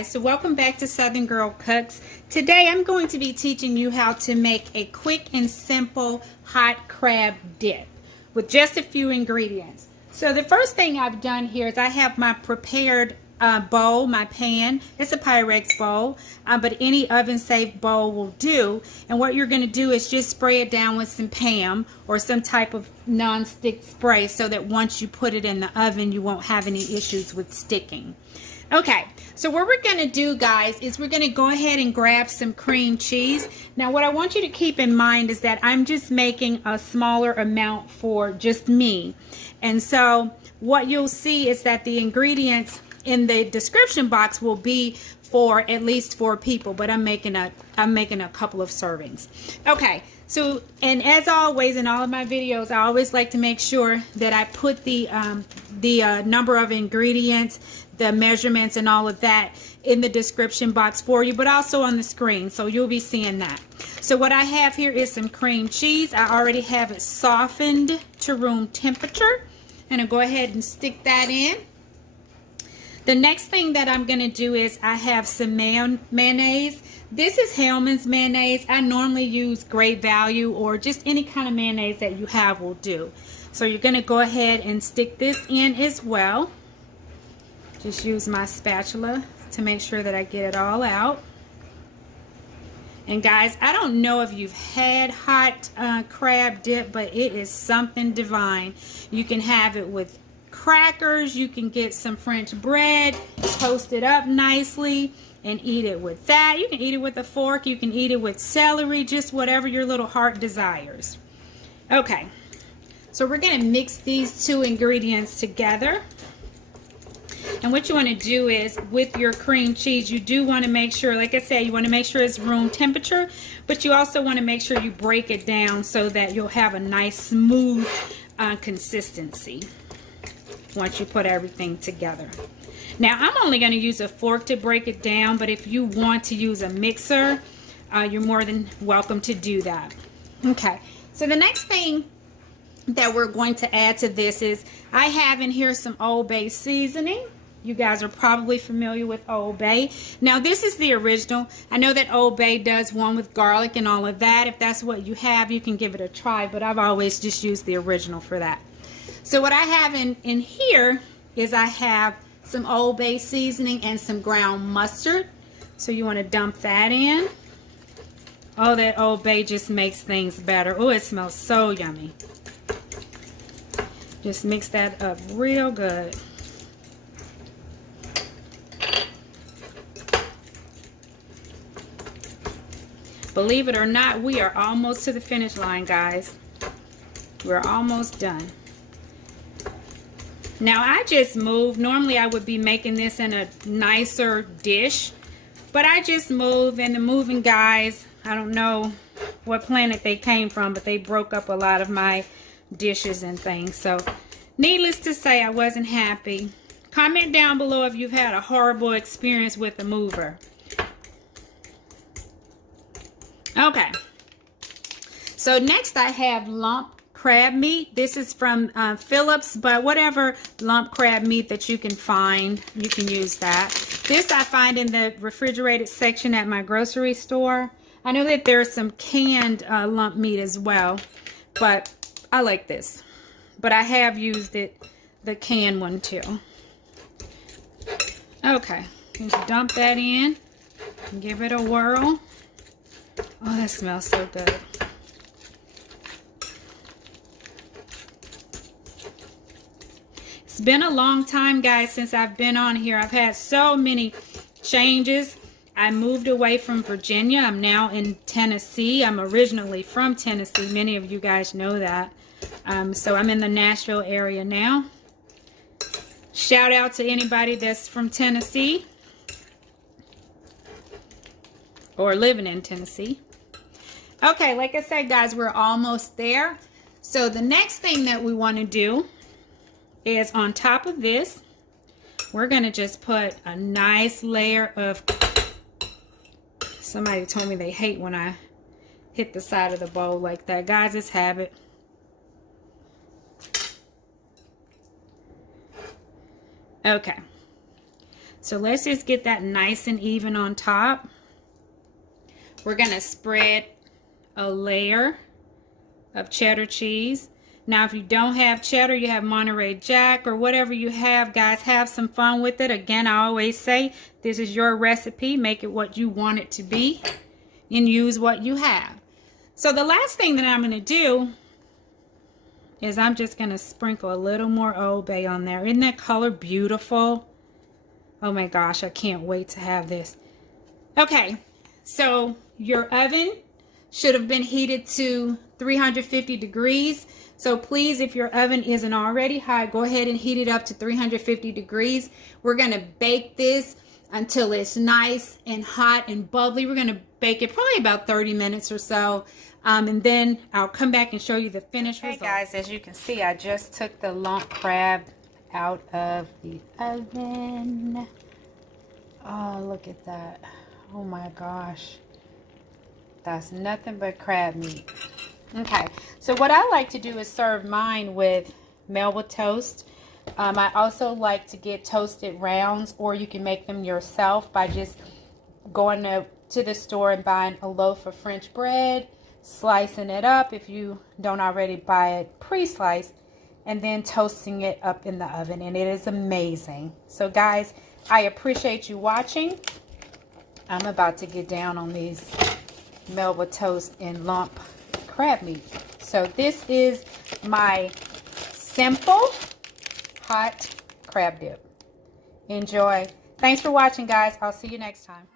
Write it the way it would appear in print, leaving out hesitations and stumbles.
guys, so welcome back to Southern Girl Cooks. Today I'm going to be teaching you how to make a quick and simple hot crab dip with just a few ingredients. So the first thing I've done here is I have my prepared bowl, my pan. It's a Pyrex bowl, but any oven safe bowl will do. And what you're going to do is just spray it down with some Pam or some type of non-stick spray so that once you put it in the oven you won't have any issues with sticking. Okay, so what we're going to do, guys, is we're going to go ahead and grab some cream cheese. Now, what I want you to keep in mind is that I'm just making a smaller amount for just me. And so what you'll see is that the ingredients in the description box will be for at least 4 people, but I'm making a couple of servings. Okay, so, and as always in all of my videos, I always like to make sure that I put the number of ingredients, the measurements and all of that in the description box for you, but also on the screen, so you'll be seeing that. So what I have here is some cream cheese. I already have it softened to room temperature, and I'll go ahead and stick that in. The next thing that I'm going to do is I have some mayonnaise. This is Hellmann's mayonnaise. I normally use Great Value or just any kind of mayonnaise that you have will do. So you're going to go ahead and stick this in as well. Just use my spatula to make sure that I get it all out. And guys, I don't know if you've had hot crab dip, but it is something divine. You can have it with crackers, you can get some French bread, toast it up nicely and eat it with that. You can eat it with a fork, you can eat it with celery, just whatever your little heart desires. Okay, so we're going to mix these 2 ingredients together. And what you want to do is with your cream cheese, you do want to make sure, like I said, you want to make sure it's room temperature, but you also want to make sure you break it down so that you'll have a nice smooth consistency once you put everything together. Now I'm only going to use a fork to break it down, but if you want to use a mixer, you're more than welcome to do that. Okay, so the next thing that we're going to add to this is I have in here some Old Bay seasoning. You guys are probably familiar with Old Bay. Now this is the original. I know that Old Bay does one with garlic and all of that. If that's what you have, you can give it a try, but I've always just used the original for that. So what I have in here is I have some Old Bay seasoning and some ground mustard. So you want to dump that in. Oh, that Old Bay just makes things better. Oh, it smells so yummy. Just mix that up real good. Believe it or not, we are almost to the finish line, guys. We're almost done. Now I just moved. Normally I would be making this in a nicer dish, but I just moved, and the moving guys, I don't know what planet they came from, but they broke up a lot of my dishes and things. So needless to say, I wasn't happy. Comment down below if you've had a horrible experience with the mover. Okay, so next I have lump crab meat. This is from Phillips, but whatever lump crab meat that you can find, you can use that. This I find in the refrigerated section at my grocery store. I know that there's some canned lump meat as well, but I like this. But I have used the canned one too. Okay, just dump that in and give it a whirl. Oh, that smells so good. It's been a long time, guys, since I've been on here. I've had so many changes. I moved away from Virginia. I'm now in Tennessee. I'm originally from Tennessee. Many of you guys know that. So I'm in the Nashville area now. Shout out to anybody that's from Tennessee or living in Tennessee. Okay, like I said, guys, we're almost there. So the next thing that we want to do is on top of this, we're going to just put a nice layer of, somebody told me they hate when I hit the side of the bowl like that. Guys, it's habit. Okay, So let's just get that nice and even on top. We're going to spread a layer of cheddar cheese. Now, if you don't have cheddar, you have Monterey Jack or whatever you have, guys, have some fun with it. Again, I always say this is your recipe. Make it what you want it to be and use what you have. So the last thing that I'm going to do is I'm just going to sprinkle a little more Old Bay on there. Isn't that color beautiful? Oh my gosh, I can't wait to have this. Okay, so your oven should have been heated to 350 degrees. So please, if your oven isn't already hot, go ahead and heat it up to 350 degrees. We're going to bake this until it's nice and hot and bubbly. We're going to bake it probably about 30 minutes or so. And then I'll come back and show you the finished result. Hey guys, as you can see, I just took the lump crab out of the oven. Oh, look at that. Oh my gosh. That's nothing but crab meat. Okay, so what I like to do is serve mine with melba toast. I also like to get toasted rounds, or you can make them yourself by just going to the store and buying a loaf of French bread, slicing it up if you don't already buy it pre-sliced, and then toasting it up in the oven, and it is amazing. So guys, I appreciate you watching. I'm about to get down on these melba toast and lump crab meat. So this is my simple hot crab dip. Enjoy. Thanks for watching, guys. I'll see you next time.